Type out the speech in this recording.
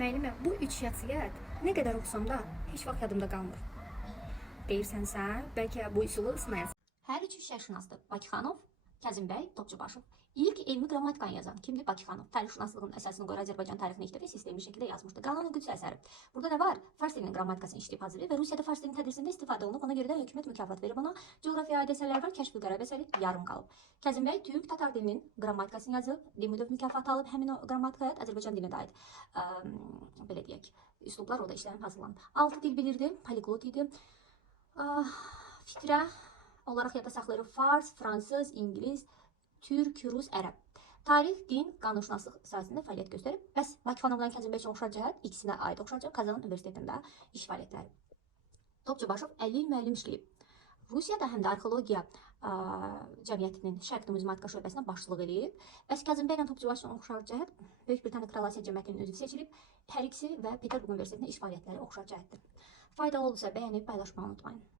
Müəllimə, bu üç şəxsiyyət nə qədər oxusam da heç vaxt yadımda qalmır. Deyirsənsə, bəlkə bu üsulu sınayasın. Hər üç şərqşünasdır. Bakıxanov, Kazımbəy, Topçubaşov. İlk elmi qrammatikanı yazan kimdir? Bakıxanov. Tarixşünaslığın əsasını qoyur Azərbaycan tarixini ilk dəfə sistemli şəkildə yazmışdı. Qalanın Qüds əsəri. Burada nə var? Fars dilinin qrammatikasını işləyib hazırlayıb və Rusiyada fars dilinin tədrisində istifadə olunub. Ona görə də hökumət mükafat verib ona. Coğrafiya aid əsərlər var. Kəşf-ül Qərab əsəri yarım qalıb. Kazımbəy türk tatar dilinin qrammatikasını yazıb. Demidov mükafatı alıb həmin o qrammatikaya Azərbaycan dilinə də aid belə deyək, üslublar orada işlənib hazırlanıb. 6 dil bilirdi, poliglot idi. Fitrə olaraq yadda saxlayırıq fars, fransız, ingilis, türk, rus, ərəb. Tarix, din, qanunşünaslıq sahəsində fəaliyyət göstərib. Bəs Bakıxanovdan Kazımbəy üçün oxşar cəhət ikisinə aid oxşar cəhət Kazan Universitetində iş fəaliyyətləri. Topçubaşov 50 il müəllim işləyib. Rusiyada həm də arxeologiya cəmiyyətinin şərq numizmatika şöbəsinə başçılıq eləyib. Bəs Kazımbəy ilə Topçubaşovun oxşar cəhət Böyük Britaniya Kraliyyə Cəmiyyətinin üzvü seçilib. Hər ikisi və Peterburq Universitetində iş fəaliyyətləri oxşar cəhətdir. Faydalı oldusa bəyənib paylaşmağı unutmayın.